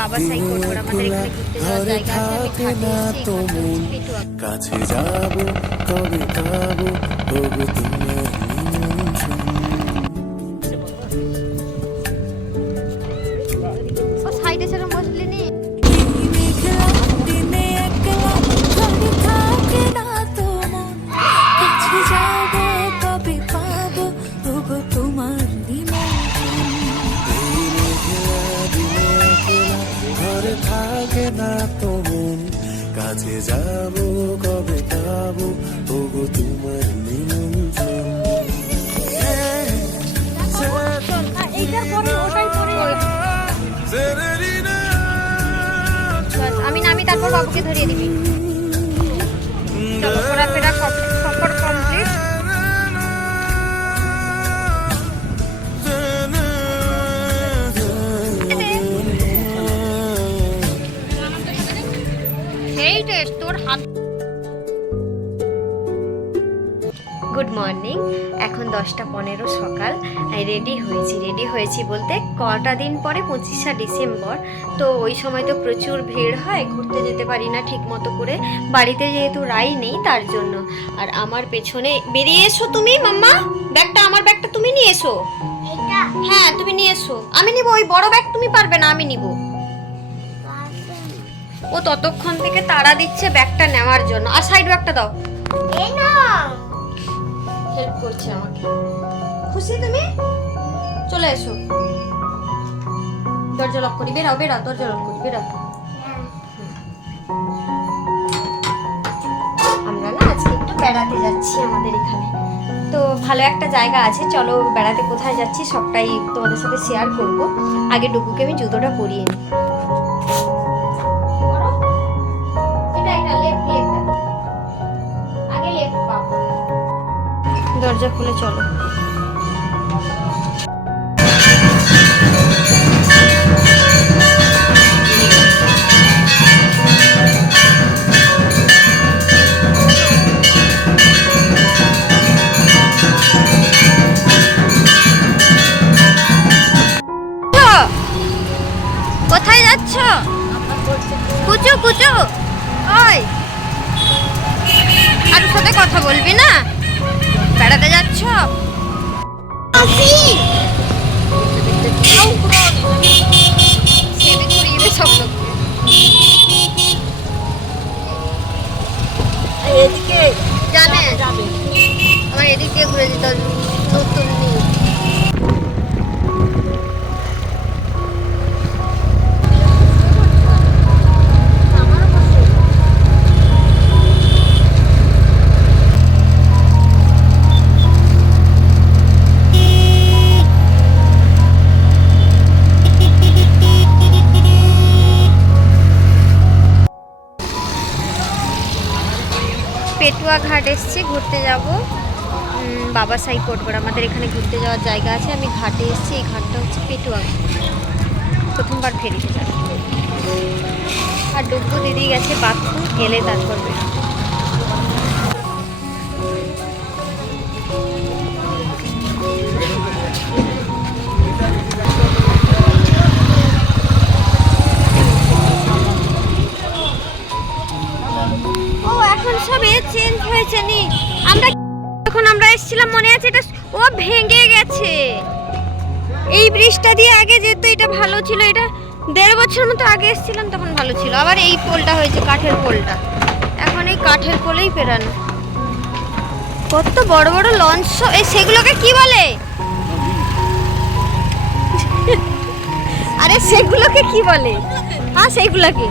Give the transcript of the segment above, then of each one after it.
বাবা সাই কোটগড় আমাদের এখানে ঘুরতে যাওয়ার জায়গা আছে। আমি ঘাটে এসেছি, পেটুয়া। কাছে যাব কবে পাবো ওগো তোমার ও সাইডে সেরকম বসলি নি। থাকে না তো মন কাছে যাব কবে পাবো ওগো তোমার নিমন্ত্রণ। আমি নামি তারপর বাবুকে ধরিয়ে দিবি। চলো ঘোরাফেরা সফর কমপ্লিট। গুড মর্নিং, এখন 10:15 সকাল। রেডি হয়েছি বলতে কটা দিন পরে 25শে ডিসেম্বর, তো ওই সময় তো প্রচুর ভিড় হয়, ঘুরতে যেতে পারি না ঠিক মতো করে, বাড়িতে যেহেতু রাই নেই তার জন্য। আর আমার পেছনে বেরিয়ে এসো তুমি মাম্মা, ব্যাগটা আমার ব্যাগটা তুমি নিয়ে এসো। হ্যাঁ তুমি নিয়ে এসো, আমি নিব। ওই বড় ব্যাগ তুমি পারবে না, আমি নিব। ও ততক্ষণ থেকে তাড়া দিচ্ছে ব্যাগটা নেওয়ার জন্য। আর সাইড ব্যাগটা দাও। এই নাও, হেল্প করছে আমাকে। খুশি তুমি? চলে এসো। দরজা লক করি, বেরাও বেরাও, দরজা লক করি, বেরাও। আমরা না আজকে একটু বেড়াতে যাচ্ছি আমাদের এখানে, তো ভালো একটা জায়গা আছে। চলো বেড়াতে কোথায় যাচ্ছি সবটাই তোমাদের সাথে শেয়ার করব। আগে ডুগুকে আমি জুতোটা পরিয়ে নিই। দরজা খুলে চলো। কোথায় যাচ্ছ? কুচু কুচু, ওই কারোর সাথে কথা বলবি না? বেড়াতে যাচ্ছ? এদিকে জানে আমার এদিকে ঘুরে যেতে নতুন নেই। পেটুয়া ঘাট এসছি, ঘুরতে যাব বাবা সাই কোটগড় আমাদের এখানে ঘুরতে যাওয়ার জায়গা আছে। আমি ঘাটে এসছি, এই ঘাটটা হচ্ছে পেটুয়া ঘাট। প্রথমবার ফেরিতে যাব। আর ডুগু দিদি গেছে বাথরুম, এলে তারপর বেরো। এখন সব চেঞ্জ হয়েছে নি। আমরা এসেছিলাম মনে আছে, এটা ও ভেঙে গেছে। এই ব্রিজটা দিয়ে আগে যেত, এটা ভালো ছিল। এটা 1.5 বছর মতো আগে এসেছিলাম, তখন ভালো ছিল। আবার এই পোলটা হয়েছে, কাঠের পোলটা। এখন এই কাঠের পোলেই পেরানো। কত বড় বড় লঞ্চ, এই সেগুলোকে কি বলে? আরে সেগুলোকে কি বলে? হ্যাঁ সেইগুলোকে।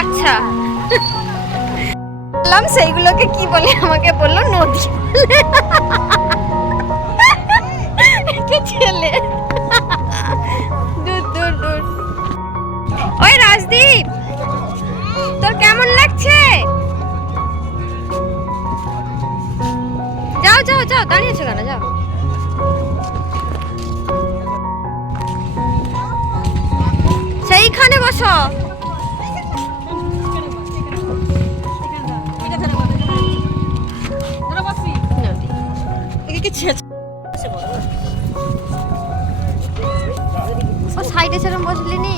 আচ্ছা বললাম সেইগুলোকে কি বলে, আমাকে বললো নদী ছেলে। দূর দূর দূর। ওই রাজদীপ, তোর কেমন লাগছে? যাও যাও যাও, দাঁড়িয়েছো কেন? যাও। সেইখানে বসো। সাইডে সেরকম বসলি নি?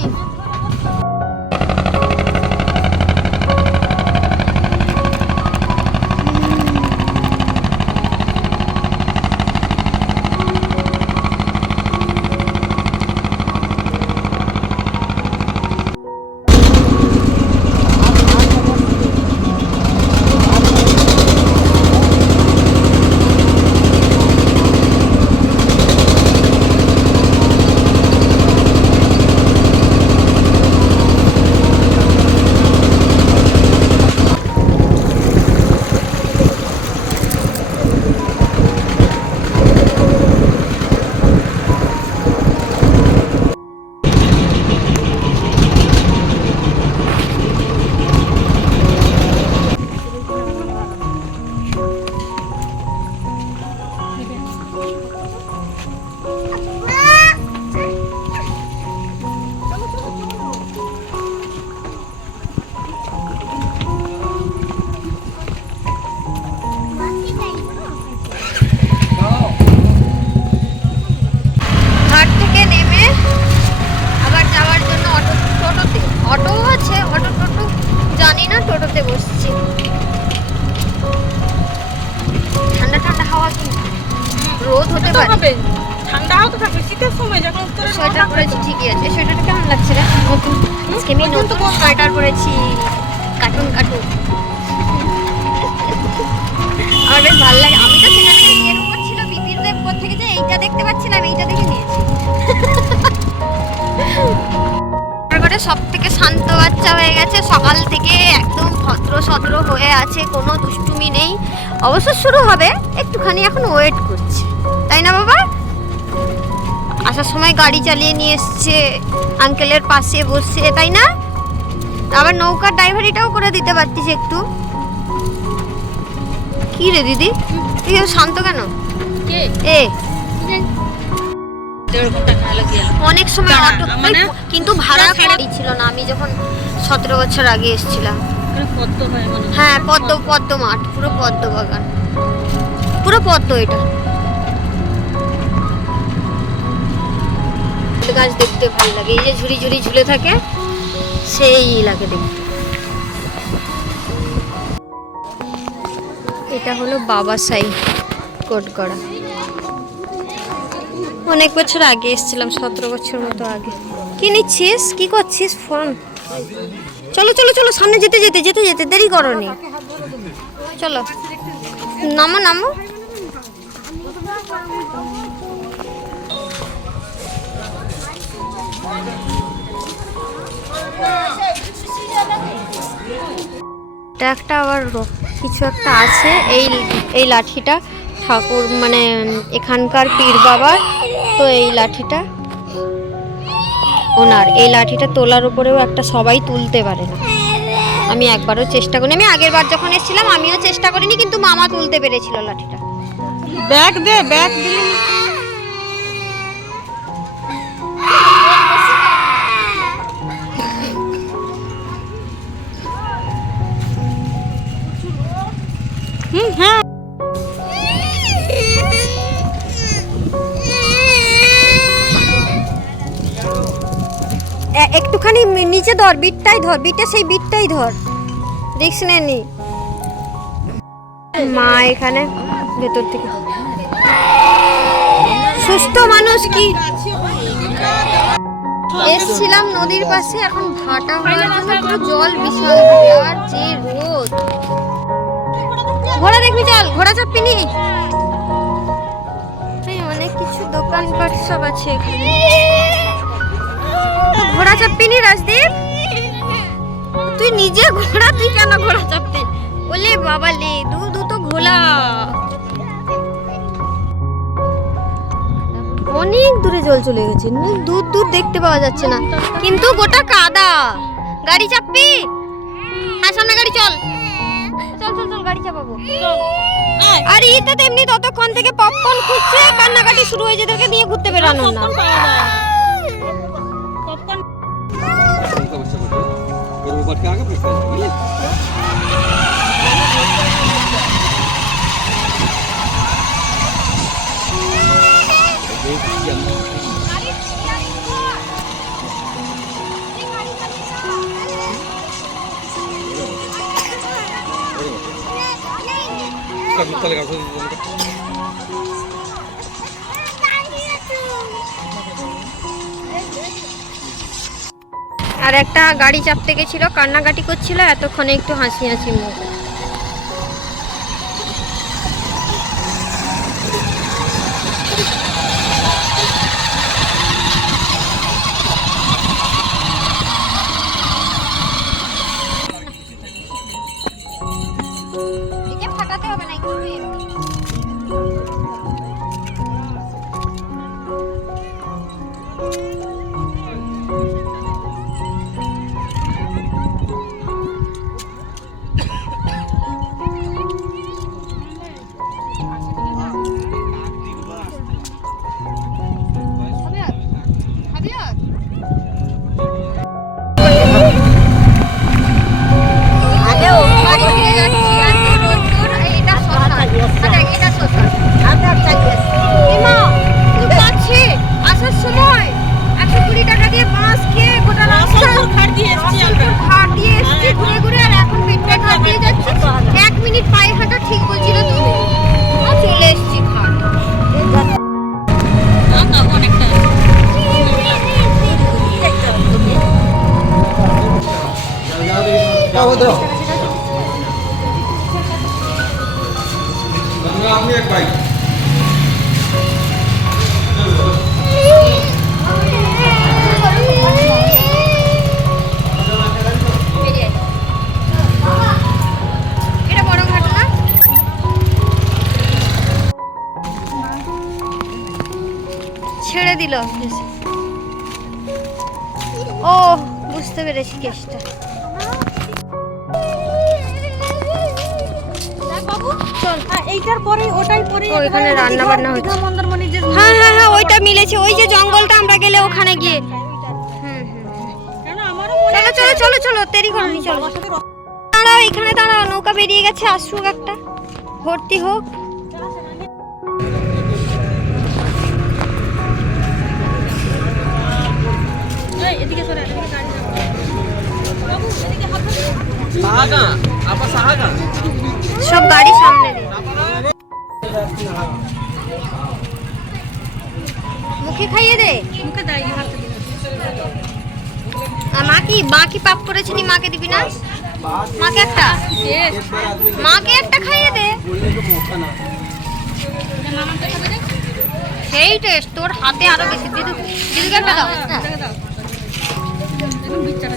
ঘাট থেকে নেমে আবার যাওয়ার জন্য অটো আছে, টোটো জানি না, টোটোতে বসছি। ঠান্ডা ঠান্ডা হাওয়া, কিন্তু রোদ হতে পারে। ঠান্ডা হাওয়া তো থাকবে শীতের সময় যখন সোয়েটার পরেছি, ঠিকই আছে। সোয়েটারটা কেমন লাগছে রে? নতুন, আজকে আমি নতুন সোয়েটার পরেছি, কার্টুন আমার বেশ ভালো লাগে। আমি তো সেখানে এর উপর ছিল, বিপির উপর থেকে যে এইটা দেখতে পাচ্ছিলাম, এইটা দেখে নিয়েছি। তারপরে সব থেকে শান্ত বাচ্চা হয়ে গেছে, সকাল থেকে একদম ভদ্র সদ্র হয়ে আছে, কোনো দুষ্টুমি নেই। অবশ্য শুরু হবে, একটুখানি এখন ওয়েট করছে, তাই না বাবা? আসার সময় গাড়ি চালিয়ে নিয়ে এসছে, আঙ্কেলের পাশে বসছে, তাই না? আবার নৌকার ড্রাইভারিটাও করে দিতে পারতিস একটু। কি রে দিদি, তুই শান্ত কেন? এ অনেক সময় অটো, কিন্তু ভাড়া ছিল না। আমি যখন 17 বছর আগে এসেছিলাম। হ্যাঁ, পদ্ম মাঠ, পুরো পদ্ম বাগান, পুরো পদ্ম। এটা গাছ দেখতে ভালো লাগে, এই যে ঝুড়ি ঝুড়ি ঝুলে থাকে, সেই লাগে দেখতে। এটা হলো বাবাসাই কোটগড়া। অনেক বছর আগে এসেছিলাম, 17 বছর মতো আগে। কি নিচ্ছিস, কি করছিস? ফোন। চলো চলো চলো, সামনে যেতে যেতে যেতে যেতে দেরি করনি। চলো নামো নামো। এটা একটা আবার কিছু একটা আছে। এই লাঠিটা ঠাকুর, মানে এখানকার পীর বাবা, তো এই লাঠিটা ওনার। এই লাঠিটা তোলার উপরেও একটা সবাই তুলতে পারে না। আমি একবারও চেষ্টা করিনি। আমি আগের বার যখন এসেছিলাম আমিও চেষ্টা করিনি, কিন্তু মামা তুলতে পেরেছিল লাঠিটা। ব্যাগ দে, ব্যাগ দিলি হ্যাঁ। একটুখানি নিচে ধর, বিটটাই ধর, বিটে সেই বিটটাই ধর, রিস্ক নেনি। মা এখানে ভেতর থেকে সুস্থ মানুষ। কি এসছিলাম নদীর পাশে, এখন ভাটা হওয়ার জন্য পুরো জল বিশাল, আর যে রোদ। ঘোড়া দেখবি, চল, ঘোড়া চাপিনি। অনেক কিছু দোকানপাট সব আছে এখানে। ঘোড়া চাপিনি রাজদীপ, তুই নিজে ঘোড়া, তুই কেন ঘোড়া চাপতে? ওলে বাবা লে, দুটো ঘোড়া। অনেক দূরে জল চলে গেছে, দূর দূর দেখতে পাওয়া যাচ্ছে না, কিন্তু গোটা কাদা। গাড়ি চাপবি? হ্যাঁ, সামনে গাড়ি, চল চল চল চল, গাড়ি চাপাবো। আর ইতে তেমনি ততক্ষণ থেকে পপকর্ন খুঁজছে, কান্নাকাটি শুরু হয়ে যেতে নিয়ে ঘুরতে বেরানো না। আর একটা গাড়ি চাপতে গেছিল, কান্নাকাটি করছিল, এতক্ষণে একটু হাসি হাসি মুখ। ফাটাতে হবে না, একটু এমনি। আসার সময় 120 টাকা দিয়ে বাস খেয়ে গোটা রাস্তা খাট দিয়ে এসেছি আমরা। ঘাট দিয়ে এসেছি ঘুরে ঘুরে, আর এখন পেটে ঘাট দিয়ে যাচ্ছি। 1 মিনিট পায়ে হাঁটা ঠিক বলছিল তুমি, চলে এসেছি ঘাট। অনেকটা আপনি এক বাইক এটা বড় ঘাট না? ছেড়ে দিল। ও বুঝতে পেরেছি কেসটা। চল, এইটার পরে ওটাই পরে ওইখানে রান্না বান্না হচ্ছে। মন্দারমণি যে হ্যাঁ হ্যাঁ হ্যাঁ, ওইটা মিলেছে, ওই যে জঙ্গলটা আমরা গেলে ওখানে গিয়ে। কেন আমারও চলো চলো চলো চলো, দেরি করনি, চলো। দাঁড়াও, এখানে দাঁড়াও, নৌকা বেরিয়ে গেছে, আসুক একটা, ভর্তি হোক। এদিকে সরে, এদিকে গাড়ি যাবে। বাবু এদিকে হাত সব গাড়ি সামনে দিয়ে। মুখে খাইয়ে দে। মুখে দাঁড়িয়ে হাত দিকে। আর মা কি পাপ করেছে নি? মাকে দিবি না? মাকে একটা খাইয়ে দে। সেই টেস্ট তোর হাতে আরো বেশি। দিদিকে একটা দাও। একদম বিচ্চারা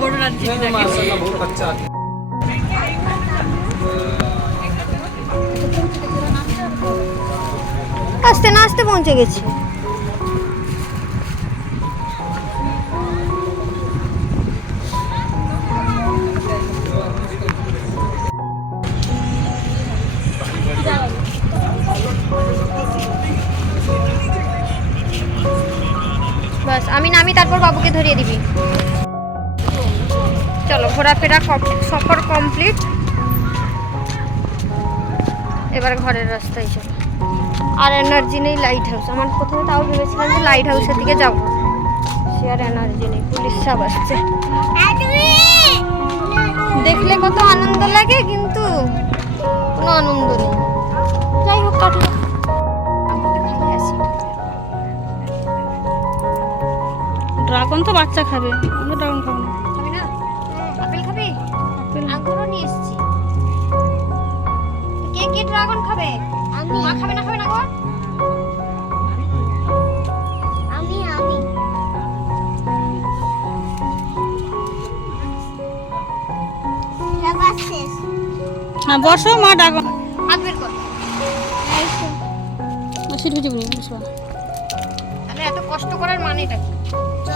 বড় রাজ্যে माशाल्लाह बहुत अच्छा है আস্তে না আস্তে পৌঁছে গেছি। বাস আমি নামি, তারপর বাবুকে ধরিয়ে দিবি। চলো, ঘোরাফেরা সফর কমপ্লিট। এবার ঘরের রাস্তায় চলো। আর এনার্জি নেই লাইট হাউস। আমার প্রথমে তাও ভেবেছিলাম যে লাইট হাউসের দিকে যাবো, সে আর এনার্জি নেই। পুলিশ সব আসছে, দেখলে কত আনন্দ লাগে, কিন্তু কোনো আনন্দ নেই। যাই হোক, কাটলো। ড্রাগন তো বাচ্চা খাবে, আমরা ড্রাগন খাবো না। খাবি না? আপেল খাবি? আঙ্গুরও নিয়ে এসেছি। কে কে ড্রাগন খাবে? মা খাবে না? খাবে না গো? আমি হ্যাঁ বসো, মা ড্রাগন হাত বের কর। সিট ভিজে বসবা। তাহলে এত কষ্ট করার মানেটা কি?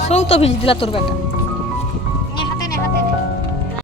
সৌ তো ভিজ দিলা তোর বেটা।